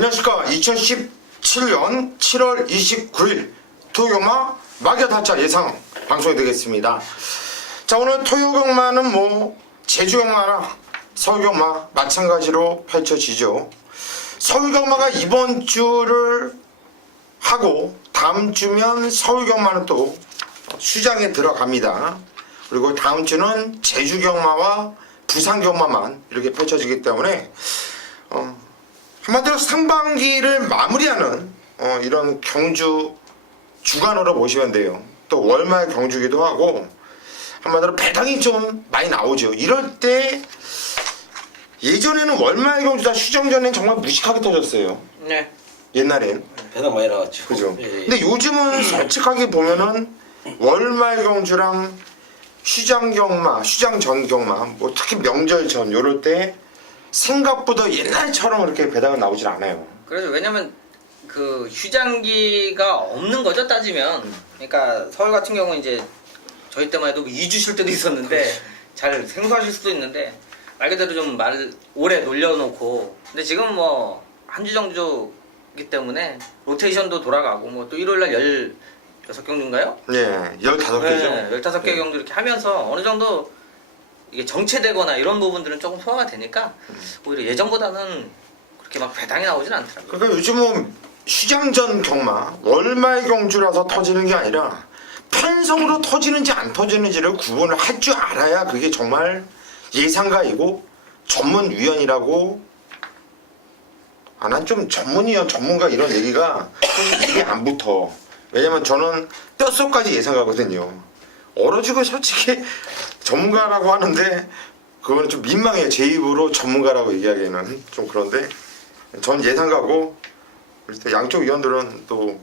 안녕하십니까. 2017년 7월 29일 토요경마 막야타차 예상 방송이 되겠습니다. 자, 오늘 토요경마는 제주경마나 서울경마 마찬가지로 펼쳐지죠. 서울경마가 이번 주를 하고 다음 주면 서울경마는 또 휴장에 들어갑니다. 그리고 다음 주는 제주경마와 부산경마만 이렇게 펼쳐지기 때문에 한마디로 상반기를 마무리하는 이런 경주 주간으로 보시면 돼요. 또 월말 경주기도 하고 한마디로 배당이 좀 많이 나오죠. 이럴 때 예전에는 월말 경주 다 휴정 전엔 정말 무식하게 터졌어요. 네. 옛날엔. 배당 많이 나왔죠. 그죠. 예. 근데 요즘은 솔직하게 보면은 월말 경주랑 휴장 경마, 휴장 전 경마, 특히 명절 전 요럴 때 생각보다 옛날처럼 그렇게 배당은 나오질 않아요. 그래서 왜냐면 그 휴장기가 없는 거죠, 따지면. 그러니까 서울 같은 경우는 이제 저희 때만 해도 2주 쉴 때도 있었는데 잘 생소하실 수도 있는데 말 그대로 좀 오래 놀려놓고, 근데 지금 한 주 정도이기 때문에 로테이션도 돌아가고 또 일요일날 16경주인가요? 네, 15개죠. 네, 15개 경주 이렇게 하면서 어느 정도 이게 정체되거나 이런 부분들은 조금 소화가 되니까 오히려 예전보다는 그렇게 막 배당이 나오진 않더라고요. 그러니까 요즘은 휴장 전 경마, 월말 경주라서 터지는 게 아니라 편성으로 터지는지 안 터지는지를 구분을 할 줄 알아야 그게 정말 예상가이고 전문위원이라고. 난 좀 전문위원, 전문가 이런 얘기가 입에 안 붙어. 왜냐면 저는 뼛속까지 예상가거든요. 얼어지고 솔직히 전문가라고 하는데 그거는 좀 민망해요. 제 입으로 전문가라고 얘기하기에는 좀 그런데 전 예상가고, 양쪽 위원들은 또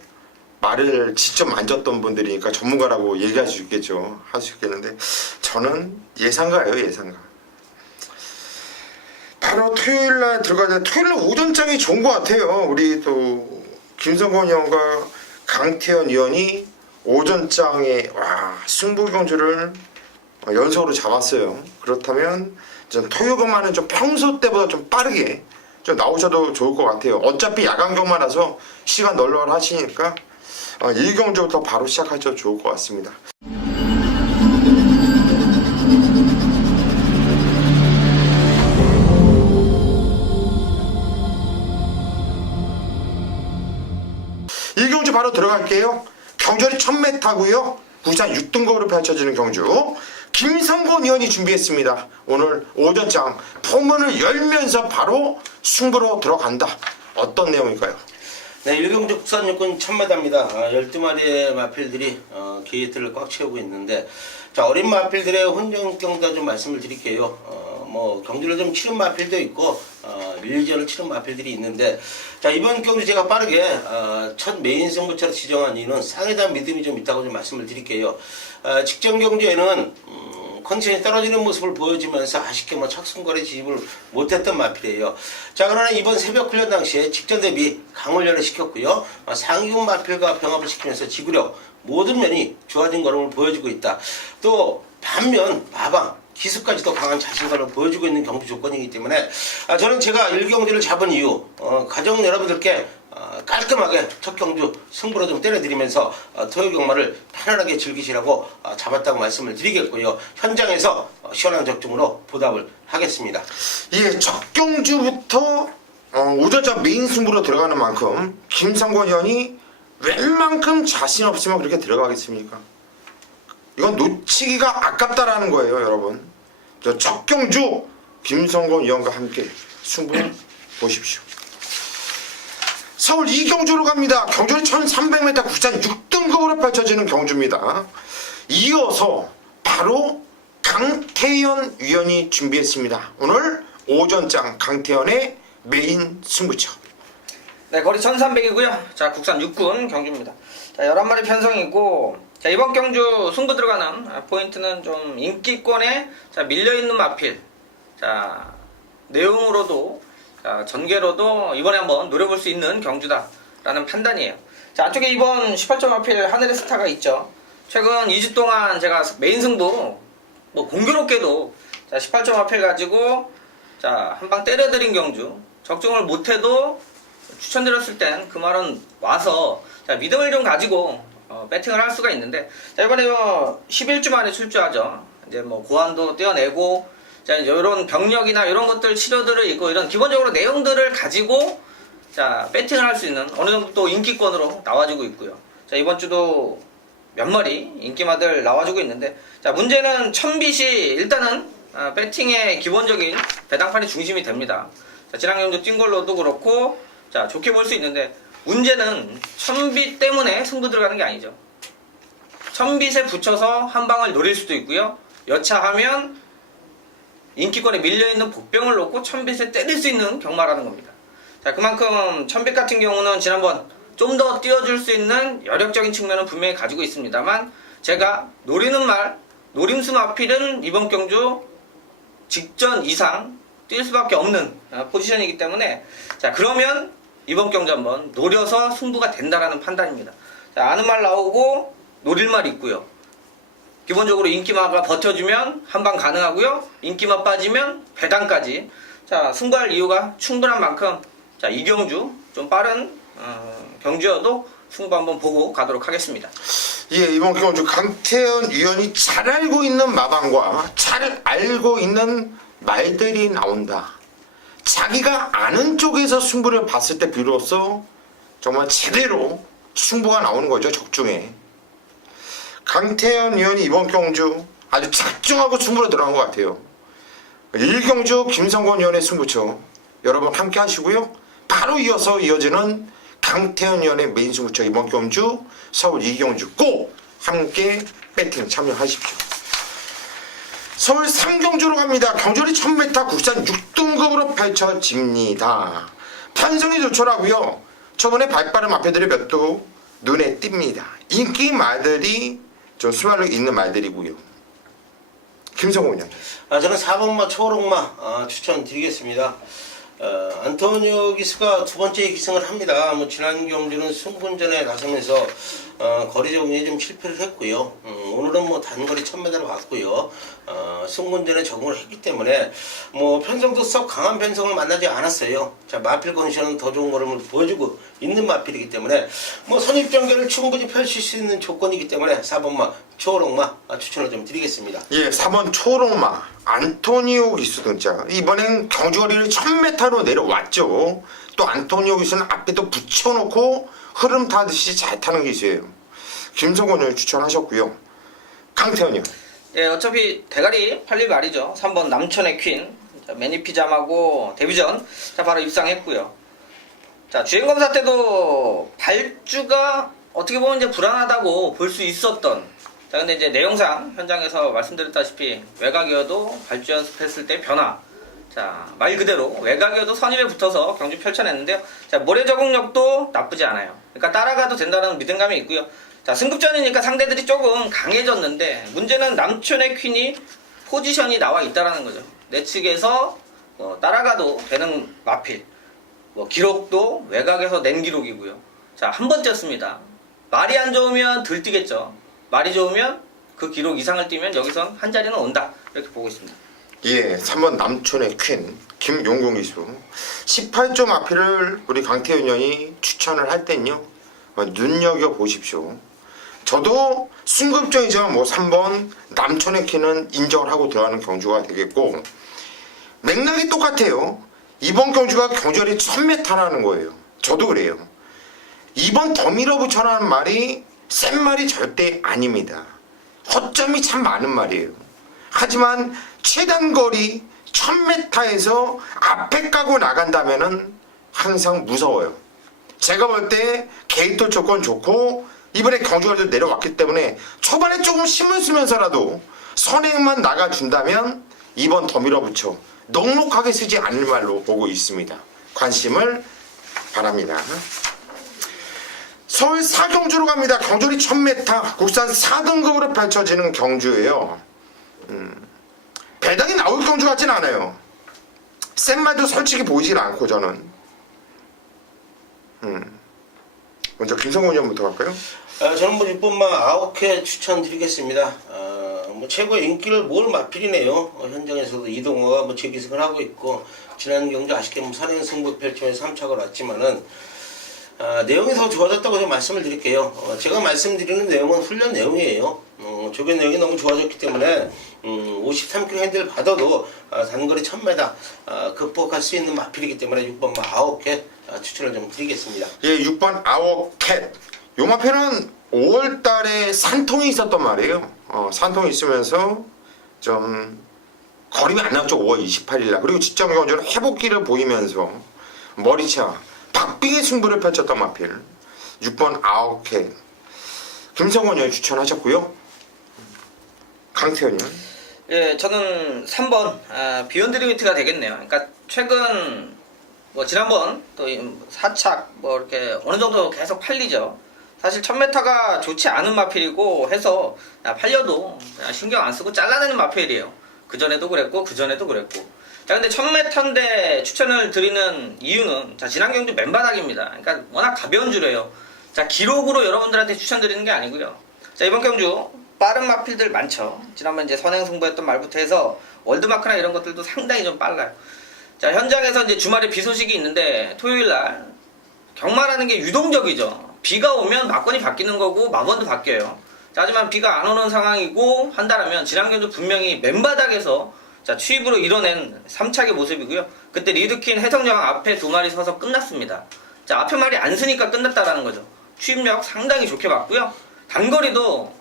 말을 직접 만졌던 분들이니까 전문가라고 얘기할 수 있겠죠. 할 수 있겠는데 저는 예상가예요. 예상가. 바로 토요일날 들어가야 돼. 토요일날 오전장이 좋은 것 같아요. 우리 또 김성건 의원과 강태현 의원이 오전장에 승부경주를 연속으로 잡았어요. 그렇다면 토요경마는 좀 평소 때보다 좀 빠르게 좀 나오셔도 좋을 것 같아요. 어차피 야간경마라서 시간 널널하시니까 1경주부터 바로 시작하셔도 좋을 것 같습니다. 바로 들어갈게요. 경주는 1000m고요. 부산 6등급으로 펼쳐지는 경주. 김성곤 의원이 준비했습니다. 오늘 오전장 포문을 열면서 바로 승부로 들어간다. 어떤 내용일까요? 네, 1경주 국산육군 1000m입니다. 12마리의 마필들이 게이트를 꽉 채우고 있는데, 자, 어린 마필들의 혼전경도 좀 말씀을 드릴게요. 경주를 좀 치른 마필도 있고 밀리전을 치른 마필들이 있는데, 자, 이번 경주 제가 빠르게 첫 메인 승부처로 지정한 이유는 상에 대한 믿음이 좀 있다고 좀 말씀을 드릴게요. 직전 경주에는 컨디션이 떨어지는 모습을 보여주면서 아쉽게 착승거리 진입을 못했던 마필이에요. 자, 그러나 이번 새벽 훈련 당시에 직전 대비 강훈련을 시켰고요. 상위군 마필과 병합을 시키면서 지구력 모든 면이 좋아진 걸음을 보여주고 있다. 또 반면 마방 기습까지도 강한 자신감을 보여주고 있는 경주 조건이기 때문에 저는 제가 1경주를 잡은 이유, 가정 여러분들께 깔끔하게 첫 경주 승부로 좀 때려드리면서 토요경마를 편안하게 즐기시라고 잡았다고 말씀을 드리겠고요. 현장에서 시원한 적중으로 보답을 하겠습니다. 예, 첫 경주부터 오전장 메인 승부로 들어가는 만큼 김성권 의원이 웬만큼 자신 없으면 그렇게 들어가겠습니까? 이건 놓치기가 아깝다라는 거예요, 여러분. 첫 경주 김성건 의원과 함께 승부 보십시오. 서울 2경주로 갑니다. 경주는 1300m 국산 6등급으로 펼쳐지는 경주입니다. 이어서 바로 강태현 위원이 준비했습니다. 오늘 오전장 강태현의 메인 승부처. 네, 거리 1300이고요. 자, 국산 6군 경주입니다. 자, 11마리 편성이고, 자, 이번 경주 승부 들어가는 포인트는 좀 인기권에 밀려있는 마필. 자, 내용으로도, 자, 전개로도 이번에 한번 노려볼 수 있는 경주다라는 판단이에요. 자, 안쪽에 이번 18점 마필 하늘의 스타가 있죠. 최근 2주 동안 제가 메인 승부, 공교롭게도, 자, 18점 마필 가지고, 자, 한방 때려드린 경주. 적중을 못해도 추천드렸을 땐 그 말은 와서 자, 믿음을 좀 가지고 배팅을 할 수가 있는데 자, 이번에 11주 만에 출주하죠. 이제 뭐 고환도 떼어내고 자, 이런 병력이나 이런 것들 치료들을 있고 이런 기본적으로 내용들을 가지고 자, 배팅을 할 수 있는 어느 정도 또 인기권으로 나와주고 있고요. 자, 이번 주도 몇 마리 인기마들 나와주고 있는데 자, 문제는 천빛이 일단은 배팅의 기본적인 배당판이 중심이 됩니다. 자, 지난 경주 뛴 걸로도 그렇고 자, 좋게 볼 수 있는데 문제는 천빛 때문에 승부 들어가는 게 아니죠. 천빛에 붙여서 한 방을 노릴 수도 있고요. 여차하면 인기권에 밀려있는 복병을 놓고 천빛에 때릴 수 있는 경마라는 겁니다. 자, 그만큼 천빛 같은 경우는 지난번 좀 더 띄워줄 수 있는 여력적인 측면은 분명히 가지고 있습니다만 제가 노리는 말, 노림수 마필은 이번 경주 직전 이상 뛸 수밖에 없는 포지션이기 때문에 자, 그러면 이번 경주 한번 노려서 승부가 된다라는 판단입니다. 자, 아는 말 나오고 노릴 말 있고요. 기본적으로 인기마가 버텨주면 한방 가능하고요. 인기마 빠지면 배당까지 자, 승부할 이유가 충분한 만큼 자, 이 경주 좀 빠른 경주여도 승부 한번 보고 가도록 하겠습니다. 예, 이번 경주 강태현 위원이 잘 알고 있는 마방과 잘 알고 있는 말들이 나온다. 자기가 아는 쪽에서 승부를 봤을 때 비로소 정말 제대로 승부가 나오는 거죠. 적중에. 강태현 위원이 이번 경주 아주 작정하고 승부로 들어간 것 같아요. 1경주 김성권 위원의 승부처 여러분 함께 하시고요. 바로 이어지는 강태현 위원의 메인 승부처 이번 경주 서울 2경주 꼭 함께 배팅 참여하십시오. 서울 3경주로 갑니다. 경주리 1000m 국산 6등급으로 펼쳐집니다. 판성이 좋더라고요. 저번에 발빠른 마패들이 몇 도 눈에 띕니다. 인기 말들이 좀 수말로 있는 말들이고요. 김성훈 형. 저는 4번마 초록마 추천드리겠습니다. 안토니오 기스가 두 번째 기승을 합니다. 뭐 지난 경주는 승분전에 나서면서 거리 적응에 좀 실패를 했고요. 오늘은 뭐 단거리 1000m를 갔고요. 승분전에 적응을 했기 때문에 뭐 편성도 썩 강한 편성을 만나지 않았어요. 자, 마필 컨디션은 더 좋은 걸음을 보여주고 있는 마필이기 때문에 뭐 선입전개를 충분히 펼칠 수 있는 조건이기 때문에 4번마 초록마 추천을 좀 드리겠습니다. 예, 4번 초록마 안토니오 기수 등장. 이번엔 경주거리를 1000m로 내려왔죠. 또 안토니오 기수는 앞에 또 붙여놓고 흐름 타듯이 잘 타는 기수예요. 김성곤을 추천하셨고요. 강태현이요. 예, 어차피 대가리 팔릴 말이죠. 3번 남천의 퀸 매니피잠하고 데뷔전 자, 바로 입상했고요. 자, 주행검사 때도 발주가 어떻게 보면 이제 불안하다고 볼 수 있었던 자, 근데 이제 내용상 현장에서 말씀드렸다시피 외곽이어도 발주 연습했을 때 변화. 자, 말 그대로 외곽이어도 선입에 붙어서 경주 펼쳐냈는데요. 자, 모래 적응력도 나쁘지 않아요. 그러니까 따라가도 된다는 믿음감이 있고요. 자, 승급전이니까 상대들이 조금 강해졌는데 문제는 남촌의 퀸이 포지션이 나와 있다라는 거죠. 내 측에서 따라가도 되는 마필. 기록도 외곽에서 낸 기록이고요. 자, 한 번 뛰었습니다. 말이 안 좋으면 들뛰겠죠. 말이 좋으면 그 기록 이상을 뛰면 여기선 한 자리는 온다. 이렇게 보고 있습니다. 예, 3번 남촌의 퀸 김용공 기수 18점 앞이를 우리 강태현 위원이 추천을 할 땐요 눈여겨보십시오. 저도 순급전이지만 뭐 3번 남촌의 퀸은 인정을 하고 들어가는 경주가 되겠고 맥락이 똑같아요. 이번 경주가 경주거리 1000m라는 거예요. 저도 그래요. 이번 더 밀어붙여라는 말이 센 말이 절대 아닙니다. 허점이 참 많은 말이에요. 하지만 최단거리 1000m에서 앞에 까고 나간다면은 항상 무서워요. 제가 볼 때 게이트 조건 좋고 이번에 경주거리도 내려왔기 때문에 초반에 조금 힘을 쓰면서라도 선행만 나가준다면 이번 더 밀어붙여 넉넉하게 쓰지 않을 말로 보고 있습니다. 관심을 바랍니다. 서울 4경주로 갑니다. 경주리 1000m 국산 4등급으로 펼쳐지는 경주예요. 배당이 나올 경주 같진 않아요. 센 말도 솔직히 보이질 않고 저는. 먼저 김성훈 의원부터 갈까요? 저는 뭐 6번마 9회 추천드리겠습니다. 뭐 최고의 인기를 모을 마필이네요. 현장에서도 이동호가 뭐 재기승을 하고 있고 지난 경기 아쉽게 뭐 선행승부 펼치면서 3착을 왔지만은 내용이 더 좋아졌다고 좀 말씀을 드릴게요. 제가 말씀드리는 내용은 훈련 내용이에요. 조변 내용이 너무 좋아졌기 때문에 53km 핸들 받아도 단거리 1000m 극복할 수 있는 마필이기 때문에 6번 9개 추천을 좀 드리겠습니다. 예, 6번 아워캣. 요 마필은 5월달에 산통이 있었단 말이에요. 산통이 있으면서 좀 거림이 안 나왔죠. 5월 28일날. 그리고 직전 경주는 회복기를 보이면서 머리차 박빙의 승부를 펼쳤던 마필 6번 아워캣. 김성원 의원이 추천하셨고요. 강태현이요. 예, 저는 3번 비욘드 리미트가 되겠네요. 그러니까 최근 뭐 지난번 또 4착 뭐 이렇게 어느 정도 계속 팔리죠. 사실 1000m가 좋지 않은 마필이고 해서 팔려도 그냥 신경 안 쓰고 잘라내는 마필이에요. 그전에도 그랬고 그전에도 그랬고. 자, 근데 1000m인데 추천을 드리는 이유는 자, 지난 경주 맨바닥입니다. 그러니까 워낙 가벼운 줄이에요. 자, 기록으로 여러분들한테 추천드리는 게 아니고요. 자, 이번 경주 빠른 마필들 많죠. 지난번 이제 선행승부했던 말부터 해서 월드마크나 이런 것들도 상당히 좀 빨라요. 자, 현장에서 이제 주말에 비 소식이 있는데 토요일 날 경마라는 게 유동적이죠. 비가 오면 막건이 바뀌는 거고 마번도 바뀌어요. 자, 하지만 비가 안 오는 상황이고 한다라면 지난 경주 분명히 맨바닥에서 자, 취입으로 이뤄낸 3착의 모습이고요. 그때 리드킨 해성여왕 앞에 2마리 서서 끝났습니다. 자, 앞에 말이 안 쓰니까 끝났다라는 거죠. 취입력 상당히 좋게 봤고요. 단거리도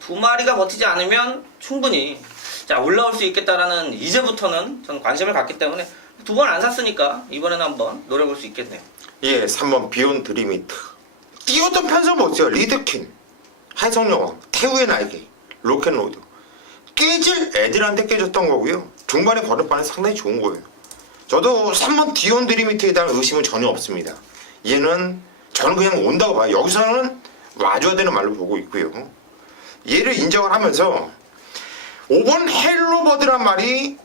2마리가 버티지 않으면 충분히 자, 올라올 수 있겠다라는 이제부터는 저는 관심을 갖기 때문에 2번 안 샀으니까 이번에는 한번 노려볼 수 있겠네요. 예, 3번 비욘드 리미트. 뛰었던 편성 보세요. 리드킨, 해성여왕, 태우의 날개, 로켓로드. 깨질 애들한테 깨졌던 거고요. 중반에 걸음반은 상당히 좋은 거예요. 저도 3번 비욘드 리미트에 대한 의심은 전혀 없습니다. 얘는 저는 그냥 온다고 봐요. 여기서는 와줘야 되는 말로 보고 있고요. 얘를 인정을 하면서 5번 헬로버드란 말이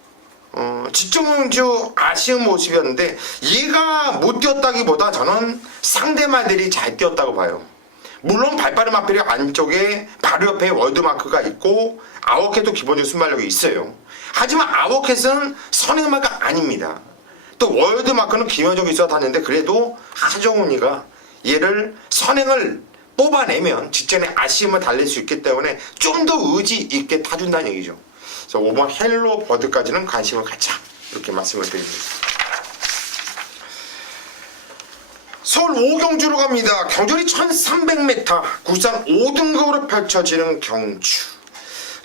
직전경주 아쉬운 모습이었는데 얘가 못 뛰었다기보다 저는 상대 말들이 잘 뛰었다고 봐요. 물론 발빠른 마필이 안쪽에 바로 옆에 월드마크가 있고 아워캣도 기본적인 순발력이 있어요. 하지만 아워캣은 선행마가 아닙니다. 또 월드마크는 기본적으로 있어 탔는데 그래도 하정훈이가 얘를 선행을 뽑아내면 직전에 아쉬움을 달랠 수 있기 때문에 좀 더 의지 있게 타준다는 얘기죠. 그래서 5번 헬로버드까지는 관심을 갖자 이렇게 말씀을 드립니다. 서울 5경주로 갑니다. 경주리 1300m 국산 5등급으로 펼쳐지는 경주.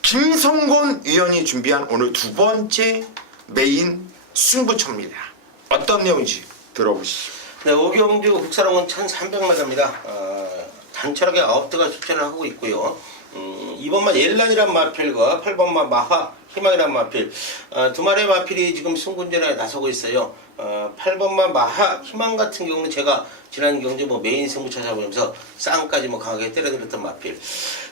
김성곤 위원이 준비한 오늘 2번째 메인 승부처입니다. 어떤 내용인지 들어보시죠. 네, 5경주 국산홍은 1300m입니다. 단철하게 9대가 추천을 하고 있고요. 2번만 옐란이란 마필과 8번만 마하 희망이란 마필 2마리의 마필이 지금 승군전에 나서고 있어요. 8번만 마하 희망 같은 경우는 제가 지난 경주 뭐 메인 승부 찾아보면서 쌍까지 뭐 강하게 때려들었던 마필.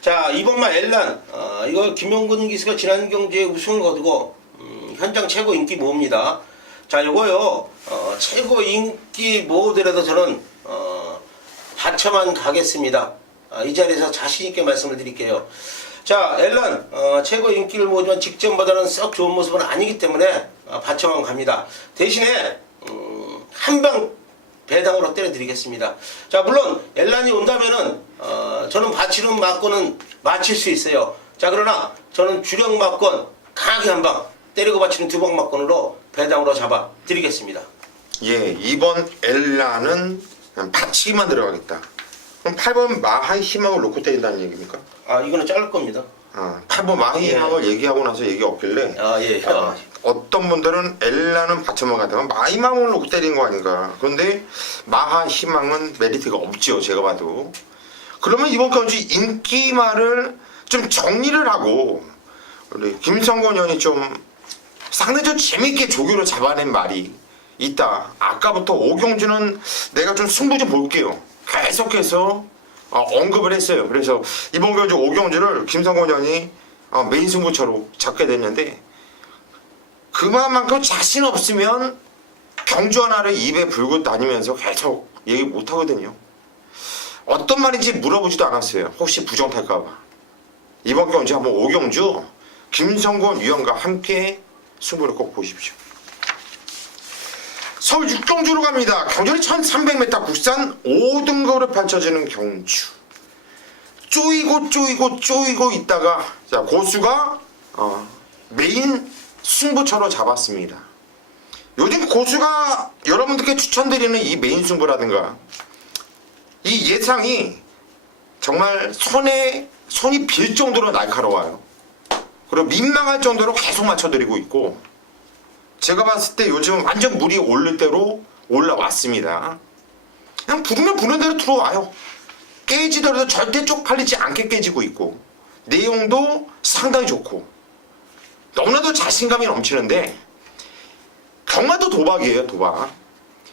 자, 2번만 옐란 이거 김용근 기수가 지난 경주에 우승을 거두고 현장 최고 인기 모읍니다. 자, 요거요 최고 인기 모으더라도 저는 받쳐만 가겠습니다. 이 자리에서 자신있게 말씀을 드릴게요. 자, 앨런 최고 인기를 모으지만 직전보다는 썩 좋은 모습은 아니기 때문에 받쳐만 갑니다. 대신에 한방 배당으로 때려드리겠습니다. 자, 물론 앨런이 온다면은 저는 받치는 맞고는 맞힐 수 있어요. 자, 그러나 저는 주력 맞건 강하게 한방 때리고 받치는 2방 맞건으로 배당으로 잡아 드리겠습니다. 예, 2번 엘라는 받치기만 들어가겠다. 그럼 8번 마하의 희망을 놓고 때린다는 얘기입니까? 이거는 자를 겁니다. 8번 마하의 희망을 얘기하고 나서 얘기 없길래 예. 어떤 분들은 엘라는 받쳐만 가다가 마희망을 놓고 때린 거 아닌가. 그런데 마하 희망은 메리트가 없죠. 제가 봐도. 그러면 이번 경주 인기말을 좀 정리를 하고 우리 김성곤 의원이 좀 상당히 좀 재밌게 조교로 잡아낸 말이 있다. 아까부터 오경주는 내가 좀 승부 좀 볼게요. 계속해서 언급을 했어요. 그래서 이번 경주 오경주를 김성곤 의원이 메인 승부처로 잡게 됐는데 그만큼 자신 없으면 경주 하나를 입에 불고 다니면서 계속 얘기 못 하거든요. 어떤 말인지 물어보지도 않았어요. 혹시 부정 탈까봐. 이번 경주 한번 5경주 김성곤 위원과 함께 승부를 꼭 보십시오. 서울 6경주로 갑니다. 경주는 1300m 국산 5등급으로 펼쳐지는 경주. 쪼이고 있다가 자 고수가 메인 승부처로 잡았습니다. 요즘 고수가 여러분들께 추천드리는 이 메인 승부라든가 이 예상이 정말 손이 빌 정도로 날카로워요. 그리고 민망할 정도로 계속 맞춰드리고 있고 제가 봤을 때 요즘 완전 물이 오를 대로 올라왔습니다. 그냥 부르면 부는 대로 들어와요. 깨지더라도 절대 쪽팔리지 않게 깨지고 있고 내용도 상당히 좋고 너무나도 자신감이 넘치는데 경마도 도박이에요. 도박.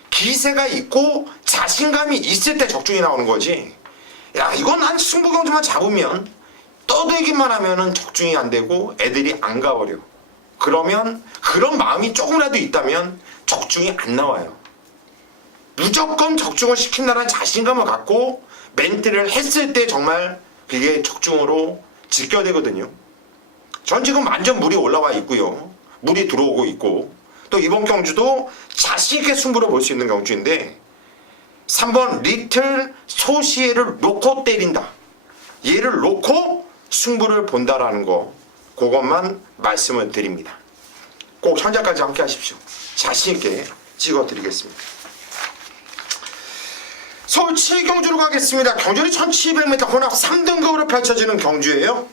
기세가 있고 자신감이 있을 때 적중이 나오는 거지. 야 이건 난 승부경주만 잡으면 떠들기만 하면은 적중이 안 되고 애들이 안 가버려. 그러면 그런 마음이 조금이라도 있다면 적중이 안 나와요. 무조건 적중을 시킨다는 자신감을 갖고 멘트를 했을 때 정말 그게 적중으로 직결되거든요. 전 지금 완전 물이 올라와 있고요. 물이 들어오고 있고 또 이번 경주도 자신있게 승부를 볼 수 있는 경주인데 3번 리틀 소시에를 놓고 때린다. 얘를 놓고 승부를 본다라는 거 그것만 말씀을 드립니다. 꼭 현장까지 함께 하십시오. 자신있게 찍어드리겠습니다. 서울 7경주로 가겠습니다. 경주는 1700m 혼합 3등급으로 펼쳐지는 경주예요.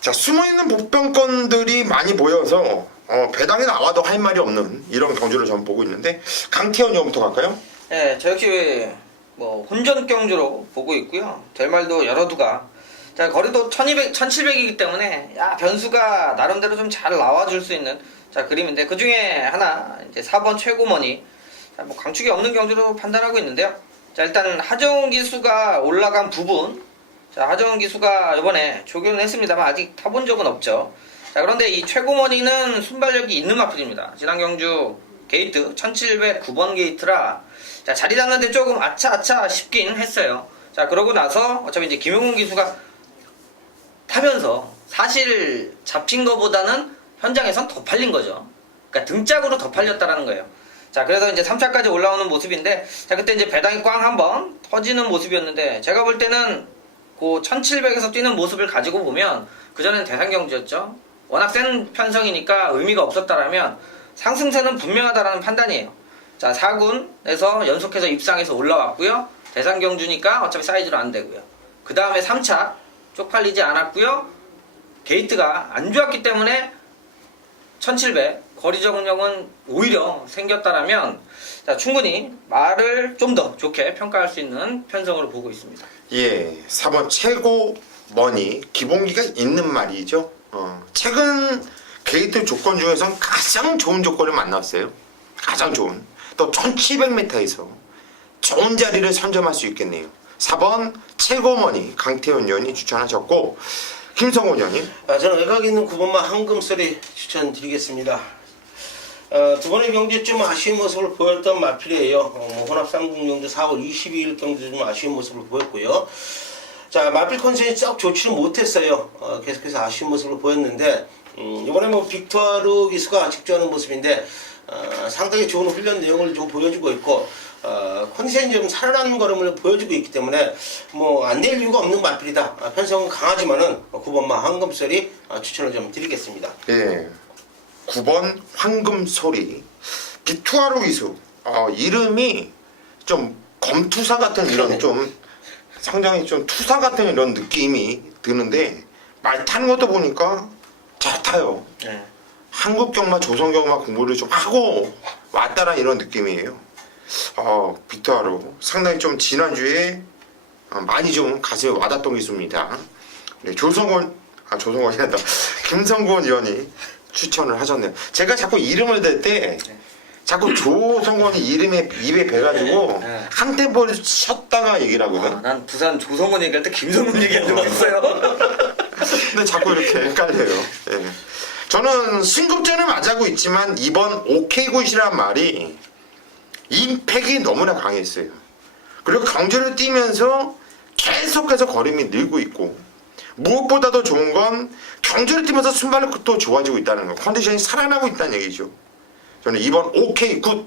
자, 숨어있는 복병권들이 많이 보여서 배당에 나와도 할 말이 없는 이런 경주를 저는 보고 있는데 강태현 의원부터 갈까요? 네, 저 역시 뭐 혼전 경주로 보고 있고요. 될 말도 여러 두가. 자, 거리도 1700이기 때문에 야 변수가 나름대로 좀 잘 나와줄 수 있는 자 그림인데 그 중에 하나 이제 4번 최고머니. 자, 뭐 강축이 없는 경주로 판단하고 있는데요. 자, 일단 하정훈 기수가 올라간 부분. 자, 하정훈 기수가 이번에 조교는 했습니다만 아직 타본 적은 없죠. 자, 그런데 이 최고머니는 순발력이 있는 마필입니다. 지난 경주 게이트 1709번 게이트라 자, 자리 잡는데 조금 아차 싶긴 했어요. 자, 그러고 나서 어차피 이제 김용훈 기수가 타면서 사실 잡힌 거보다는 현장에선 더 팔린 거죠. 그러니까 등짝으로 더 팔렸다라는 거예요. 자, 그래서 이제 3차까지 올라오는 모습인데 자, 그때 이제 배당이 꽝 한번 터지는 모습이었는데 제가 볼 때는 그 1700에서 뛰는 모습을 가지고 보면 그전에는 대상경주였죠. 워낙 센 편성이니까 의미가 없었다라면 상승세는 분명하다라는 판단이에요. 자, 4군에서 연속해서 입상해서 올라왔고요. 대상경주니까 어차피 사이즈로 안 되고요. 그 다음에 3차 쪽팔리지 않았고요. 게이트가 안 좋았기 때문에 1700 거리 적응력은 오히려 생겼다라면 자, 충분히 말을 좀 더 좋게 평가할 수 있는 편성으로 보고 있습니다. 예, 4번 최고 머니 기본기가 있는 말이죠. 최근 게이트 조건 중에선 가장 좋은 조건을 만났어요. 가장 좋은. 또 1700m에서 좋은 자리를 선점할 수 있겠네요. 4번 최고 머니 강태훈 의원이 추천하셨고 김성곤 의원님. 저는 외곽 있는 9번마 황금소리 추천드리겠습니다. 두 번의 경기에 좀 아쉬운 모습을 보였던 마필이에요. 혼합 3군 경주 4월 22일 경주 좀 아쉬운 모습을 보였고요. 자, 마필 컨디션이 썩 좋지는 못했어요. 계속해서 아쉬운 모습을 보였는데 이번에 뭐 빅토르 기수가 직주하는 모습인데 상당히 좋은 훈련 내용을 좀 보여주고 있고 컨디션이 좀 살아나는 걸음을 보여주고 있기 때문에 뭐 안 낼 이유가 없는 마필이다. 편성은 강하지만은 9번마 황금소리 추천을 좀 드리겠습니다. 예. 9번 황금소리 빅투아로 기수 이름이 좀 검투사 같은 이런 좀 상당히 좀 투사 같은 이런 느낌이 드는데 말 타는 것도 보니까 잘 타요. 네. 한국 경마 조선 경마 공부를 좀 하고 왔다는 이런 느낌이에요. 빅투아로 상당히 좀 지난주에 많이 좀 가슴에 와닿던 기수입니다. 네, 조성곤이 아니라 김성곤 의원이 추천을 하셨네요. 제가 자꾸 이름을 댈 때 자꾸 조성곤이 이름에 입에 배가지고 한 템포 쉬었다가 얘기를 하거든. 난 부산 조성원 얘기할 때 김성훈 얘기한 적 있어요. 근데 자꾸 이렇게 헷갈려요. 예. 저는 승급전을 맞이하고 있지만 이번 오케이굿이란 말이 임팩이 너무나 강했어요. 그리고 경주를 뛰면서 계속해서 걸음이 늘고 있고 무엇보다도 좋은 건 경주를 뛰면서 순발력도 좋아지고 있다는 거, 컨디션이 살아나고 있다는 얘기죠. 저는 이번 OK 굿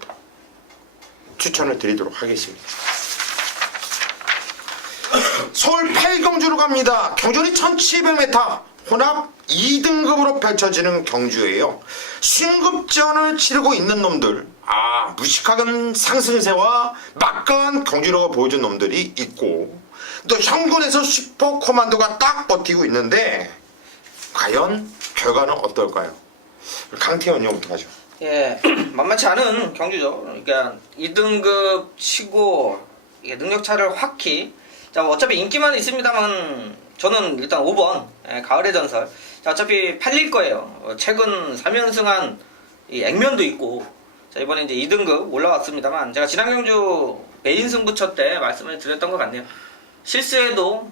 추천을 드리도록 하겠습니다. 서울 8경주로 갑니다. 경주는 1700m 혼합 2등급으로 펼쳐지는 경주예요. 신급전을 치르고 있는 놈들, 무식하게 상승세와 막강한 경주력을 보여준 놈들이 있고, 또 현군에서 슈퍼 코만도가 딱 버티고 있는데 과연 결과는 어떨까요? 강태현 형부터 가죠. 예, 만만치 않은 경주죠. 그러니까 2등급 치고 이게 능력차를 확히. 자, 어차피 인기만 있습니다만 저는 일단 5번 가을의 전설. 자, 어차피 팔릴 거예요. 최근 3연승한 이 액면도 있고. 자, 이번에 이제 2등급 올라왔습니다만 제가 지난 경주 메인 승부처 때 말씀을 드렸던 것 같네요. 실수해도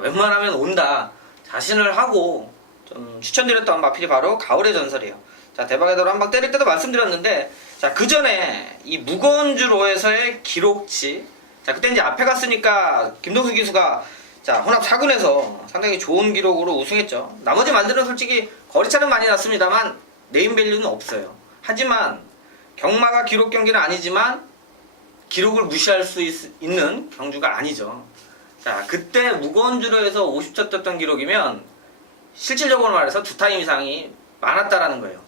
웬만하면 온다 자신을 하고 좀 추천드렸던 마필이 바로 가을의 전설이에요. 자, 대박의 도로 한방 때릴 때도 말씀드렸는데, 자, 그 전에 이 무거운 주로에서의 기록치, 자, 그때 이제 앞에 갔으니까 김동수 기수가 자, 혼합 4군에서 상당히 좋은 기록으로 우승했죠. 나머지 말들은 솔직히 거리차는 많이 났습니다만 네임밸류는 없어요. 하지만 경마가 기록 경기는 아니지만 기록을 무시할 수 있는 경주가 아니죠. 자, 그때 무거운 주로에서 50초 떴던 기록이면 실질적으로 말해서 2타임 이상이 많았다라는 거예요.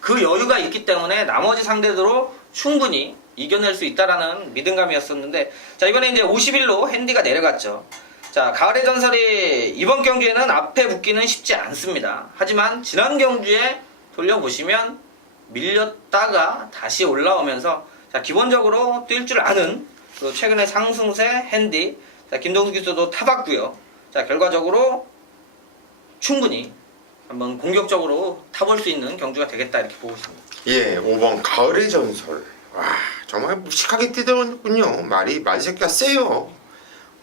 그 여유가 있기 때문에 나머지 상대들로 충분히 이겨낼 수 있다라는 믿음감이었었는데, 자, 이번에 이제 51로 핸디가 내려갔죠. 자, 가을의 전설이 이번 경주에는 앞에 붙기는 쉽지 않습니다. 하지만 지난 경주에 돌려보시면 밀렸다가 다시 올라오면서, 자, 기본적으로 뛸 줄 아는 또 최근에 상승세 핸디, 자, 김동수 기수도 타봤고요. 자, 결과적으로 충분히 한번 공격적으로 타볼 수 있는 경주가 되겠다 이렇게 보고 있습니다. 예, 5번 가을의 전설. 와, 정말 무식하게 뛰더군요. 말새끼가 세요.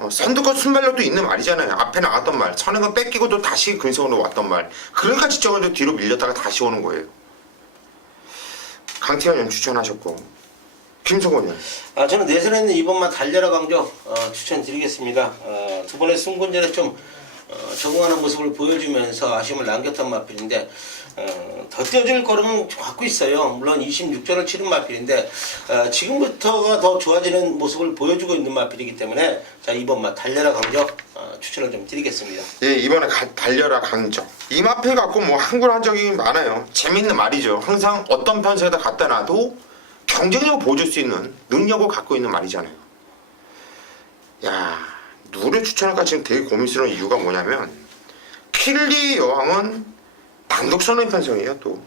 선두권 순발력도 있는 말이잖아요. 앞에 나갔던 말, 서는 거 뺏기고도 다시 근성으로 왔던 말. 그러니까 지적으로 뒤로 밀렸다가 다시 오는 거예요. 강태현 추천하셨고, 김성원이요. 저는 내선에 있는 2번만 달려라 강조 추천드리겠습니다. 두 번의 승군전에 좀 적응하는 모습을 보여주면서 아쉬움을 남겼던 마필인데, 더 뛰어줄 걸음은 갖고 있어요. 물론 26전을 치른 마필인데 지금부터가 더 좋아지는 모습을 보여주고 있는 마필이기 때문에, 자, 2번만 달려라 강조 추천을 좀 드리겠습니다. 예, 이번에 달려라 강적. 이 마필 갖고 뭐 한글 적이 많아요. 재밌는 말이죠. 항상 어떤 편성에다 갖다 놔도 경쟁력을 보여줄 수 있는 능력을 갖고 있는 말이잖아요. 야, 누구를 추천할까 지금 되게 고민스러운 이유가 뭐냐면, 킬리의 여왕은 단독 선행 편성이에요. 또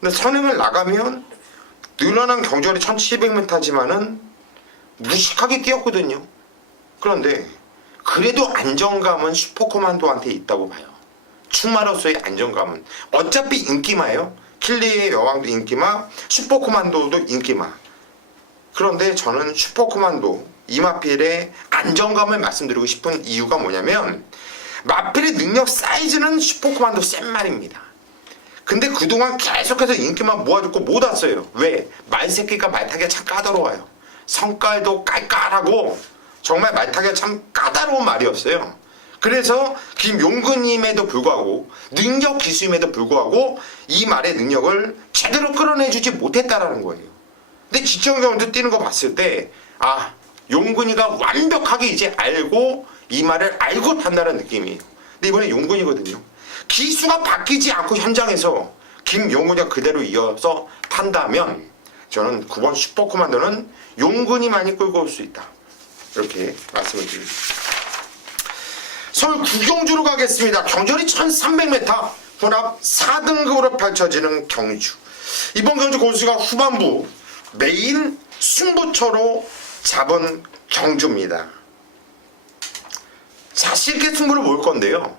근데 선행을 나가면 늘어난 경주거리 1700m지만은 무식하게 뛰었거든요. 그런데 그래도 안정감은 슈퍼코만도한테 있다고 봐요. 충마로서의 안정감은. 어차피 인기마예요. 킬리의 여왕도 인기마, 슈퍼코만도도 인기마. 그런데 저는 슈퍼코만도 이마필의 안정감을 말씀드리고 싶은 이유가 뭐냐면, 마필의 능력 사이즈는 슈퍼코만도 센 말입니다. 근데 그동안 계속해서 인기만 모아줬고 못 왔어요. 왜? 말새끼가 말타기가 참 까다로워요. 성깔도 깔깔하고 정말 말타기가 참 까다로운 말이었어요. 그래서 김용근님에도 불구하고, 능력 기수임에도 불구하고 이 말의 능력을 제대로 끌어내주지 못했다라는 거예요. 근데 지정경도 뛰는 거 봤을 때, 용근이가 완벽하게 이제 알고 이 말을 알고 탄다는 느낌이에요. 근데 이번에 용근이거든요. 기수가 바뀌지 않고 현장에서 김용근이가 그대로 이어서 탄다면 저는 9번 슈퍼코만도는 용근이 많이 끌고 올 수 있다. 이렇게 말씀을 드립니다. 서울 구경주로 가겠습니다. 경주거리 1300m 혼합 4등급으로 펼쳐지는 경주. 이번 경주 고수가 후반부 메인 승부처로 잡은 경주입니다. 자신있게 승부를 볼 건데요.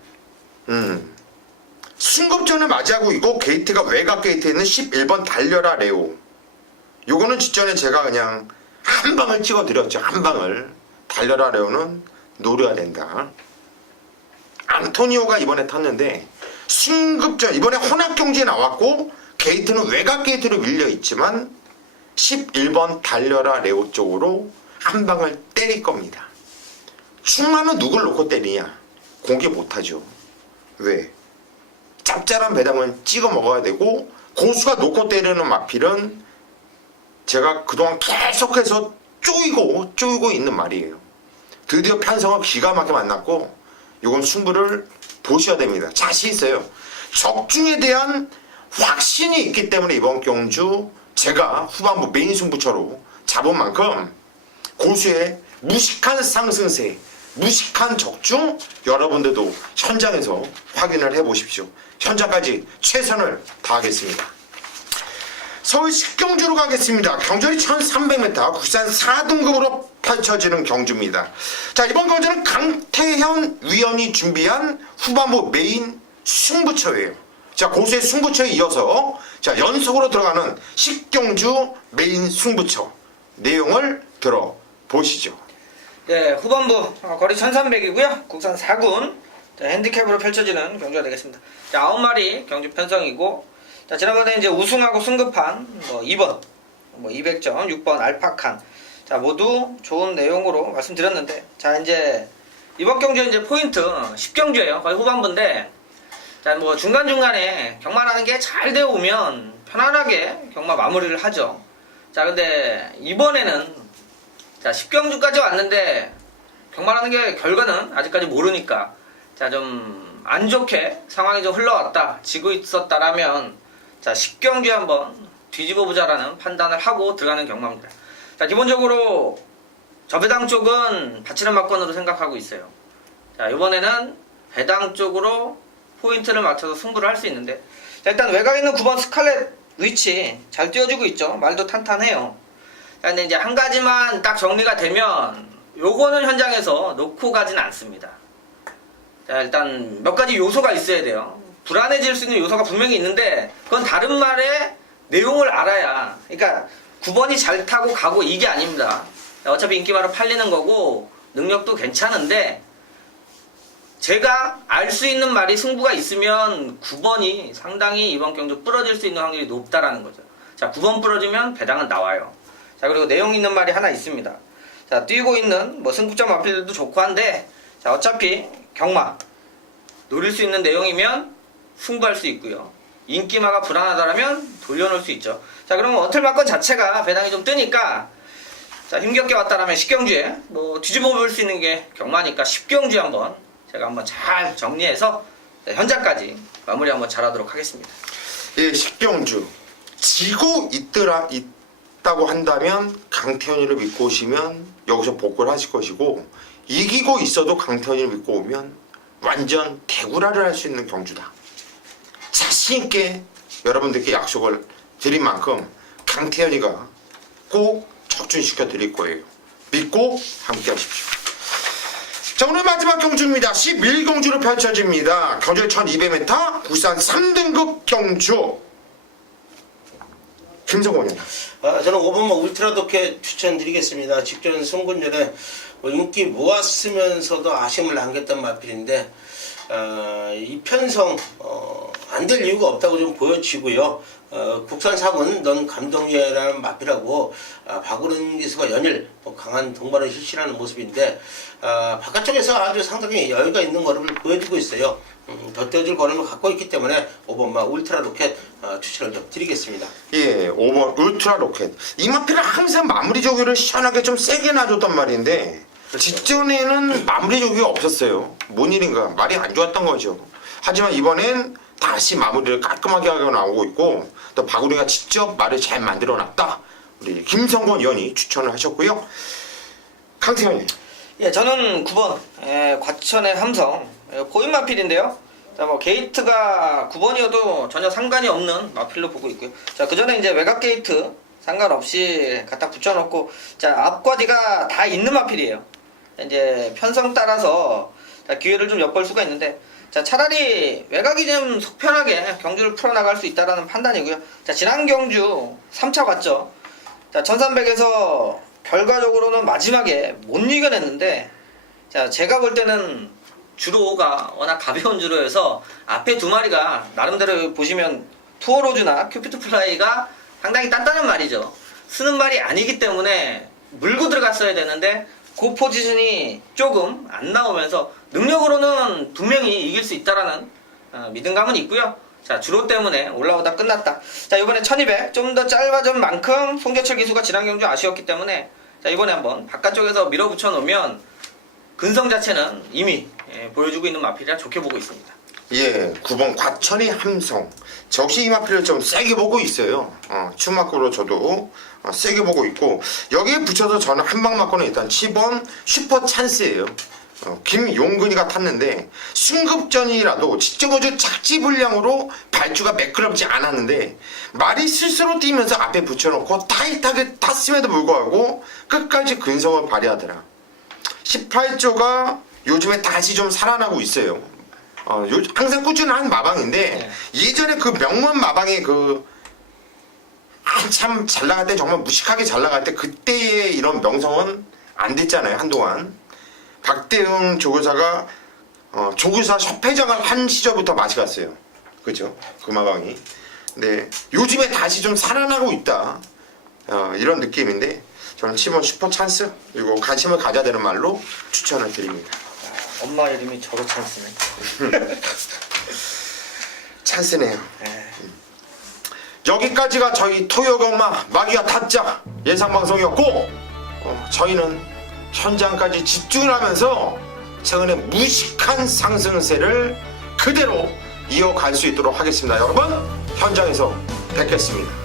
승급전을 맞이하고 있고 게이트가 외곽 게이트에 있는 11번 달려라 레오. 요거는 직전에 제가 그냥 한 방을 찍어드렸죠. 한 방을. 달려라 레오는 노려야 된다. 안토니오가 이번에 탔는데 승급전, 이번에 혼합 경기에 나왔고 게이트는 외곽 게이트로 밀려 있지만 11번 달려라 레오 쪽으로 한 방을 때릴 겁니다. 충라는 누굴 놓고 때리냐? 공개 못하죠. 왜? 짭짤한 배당은 찍어 먹어야 되고 고수가 놓고 때리는 마필은 제가 그동안 계속해서 쪼이고 있는 말이에요. 드디어 편성을 기가 막히게 만났고 이건 승부를 보셔야 됩니다. 자신 있어요. 적중에 대한 확신이 있기 때문에 이번 경주 제가 후반부 메인 승부처로 잡은 만큼 고수의 무식한 상승세, 무식한 적중 여러분들도 현장에서 확인을 해보십시오. 현장까지 최선을 다하겠습니다. 서울 식경주로 가겠습니다. 경주리 1300m 국산 4등급으로 펼쳐지는 경주입니다. 자, 이번 경주는 강태현 위원이 준비한 후반부 메인 승부처예요. 자, 고수의 승부처에 이어서 자, 연속으로 들어가는 식경주 메인 승부처 내용을 들어보시죠. 네, 후반부 거리 1300이고요. 국산 4군 핸디캡으로 펼쳐지는 경주가 되겠습니다. 자, 9마리 경주 편성이고, 자, 지난번에 이제 우승하고 승급한 2번, 200점, 6번 알파칸, 자, 모두 좋은 내용으로 말씀드렸는데, 자, 이제 이번 경주 이제 포인트 10경주예요. 거의 후반부인데, 자, 뭐 중간중간에 경마라는 게 잘 되어 오면 편안하게 경마 마무리를 하죠. 자, 근데 이번에는 자, 10경주까지 왔는데 경마라는 게 결과는 아직까지 모르니까 자, 좀 안 좋게 상황이 좀 흘러왔다, 지고 있었다라면 자, 10경주에 한번 뒤집어 보자라는 판단을 하고 들어가는 경마입니다. 자, 기본적으로 저배당 쪽은 받치는 막건으로 생각하고 있어요. 자, 이번에는 배당 쪽으로 포인트를 맞춰서 승부를 할 수 있는데, 자, 일단 외곽에 있는 9번 스칼렛 위치 잘 띄워주고 있죠. 말도 탄탄해요. 자, 근데 이제 한 가지만 딱 정리가 되면 요거는 현장에서 놓고 가진 않습니다. 자, 일단 몇 가지 요소가 있어야 돼요. 불안해질 수 있는 요소가 분명히 있는데 그건 다른 말의 내용을 알아야, 그러니까 9번이 잘 타고 가고 이게 아닙니다. 어차피 인기말은 팔리는 거고 능력도 괜찮은데 제가 알 수 있는 말이 승부가 있으면 9번이 상당히 이번 경주 부러질 수 있는 확률이 높다라는 거죠. 자, 9번 부러지면 배당은 나와요. 자, 그리고 내용 있는 말이 하나 있습니다. 자, 뛰고 있는 승급점 마필들도 좋고 한데, 자, 어차피 경마 노릴 수 있는 내용이면 승부할 수 있고요. 인기마가 불안하다라면 돌려놓을 수 있죠. 자, 그러면 어틀마건 자체가 배당이 좀 뜨니까, 자, 힘겹게 왔다라면 10경주에 뒤집어 볼 수 있는 게 경마니까 10경주 한번 제가 한번 잘 정리해서 현장까지 마무리 한번 잘하도록 하겠습니다. 예, 식경주 지고 있다고 한다면 강태현이를 믿고 오시면 여기서 복구를 하실 것이고, 이기고 있어도 강태현이를 믿고 오면 완전 대구라를 할 수 있는 경주다. 자신있게 여러분들께 약속을 드린 만큼 강태현이가 꼭 적중시켜 드릴 거예요. 믿고 함께 하십시오. 자, 오늘 마지막 경주입니다. 11경주로 펼쳐집니다. 경주 1200m 국산 3등급 경주. 김성곤이. 저는 5번 울트라 독해 추천드리겠습니다. 직전 승군전에 인기 모았으면서도 아쉬움을 남겼던 마필인데, 이 편성 안 될 이유가 없다고 좀 보여지고요. 국산 4군 넌 감동이야라는 마필하고 박우른 기수가 연일 강한 동반을 실시하는 모습인데, 바깥쪽에서 아주 상당히 여유가 있는 걸음을 보여주고 있어요. 더 떼어줄 걸음을 갖고 있기 때문에 5번마 울트라 로켓 추천을 좀 드리겠습니다. 예, 5번 울트라 로켓. 이 마필은 항상 마무리 조교를 시원하게 좀 세게 놔줬단 말인데, 직전에는 마무리 조교가 없었어요. 뭔 일인가, 말이 안 좋았던 거죠. 하지만 이번엔 다시 마무리를 깔끔하게 하고 나오고 있고, 또 박우리가 직접 말을 잘 만들어놨다, 우리 김성곤 의원이 추천을 하셨고요. 강태현이. 예, 저는 9번 과천의 함성 포인 마필인데요. 자, 게이트가 9번이어도 전혀 상관이 없는 마필로 보고 있고요. 자, 그 전에 이제 외곽 게이트 상관없이 갖다 붙여놓고, 자, 앞과 뒤가 다 있는 마필이에요. 이제 편성 따라서 자, 기회를 좀 엿볼 수가 있는데, 자, 차라리 외곽이 좀 속편하게 경주를 풀어나갈 수 있다라는 판단이고요. 자, 지난 경주 3차 갔죠. 자, 1300에서 결과적으로는 마지막에 못 이겨냈는데, 자, 제가 볼 때는 주로가 워낙 가벼운 주로여서 앞에 두 마리가 나름대로 보시면 투어로즈나 큐피트 플라이가 상당히 단단한 말이죠. 쓰는 말이 아니기 때문에 물고 들어갔어야 되는데 그 포지션이 조금 안 나오면서 능력으로는 분명히 이길 수 있다라는 믿음감은 있고요. 자, 주로 때문에 올라오다 끝났다. 자, 이번에 1200 좀 더 짧아진 만큼 송교철 기수가 지난 경주 아쉬웠기 때문에 자, 이번에 한번 바깥쪽에서 밀어붙여 놓으면 근성 자체는 이미 보여주고 있는 마필이라 좋게 보고 있습니다. 예, 9번 과천이 함성. 저 역시 이 마필을 좀 세게 보고 있어요. 추마크로 저도 세게 보고 있고, 여기에 붙여서 저는 한 방 맞고는 일단 10번 슈퍼 찬스예요. 김용근이가 탔는데 승급전이라도 직접적으로 착지불량으로 발주가 매끄럽지 않았는데 말이 스스로 뛰면서 앞에 붙여놓고 타이트하게 탔음에도 불구하고 끝까지 근성을 발휘하더라. 18조가 요즘에 다시 좀 살아나고 있어요. 항상 꾸준한 마방인데 예전에 그 명문 마방의 그 한참 잘 나갈 때 정말 무식하게 잘 나갈 때 그때의 이런 명성은 안 됐잖아요. 한동안 박대응 조교사가 조교사 협회장을 한 시절부터 맛이 갔어요. 그죠? 그 마방이. 근데 요즘에 다시 좀 살아나고 있다. 이런 느낌인데 저는 10번 슈퍼 찬스 그리고 관심을 가져야 되는 말로 추천을 드립니다. 엄마 이름이 저로 찬스네. 찬스네요. 여기까지가 저희 토요경마 마기가 타짜 예상방송이었고 저희는 현장까지 집중을 하면서 최근에 무식한 상승세를 그대로 이어갈 수 있도록 하겠습니다. 여러분 현장에서 뵙겠습니다.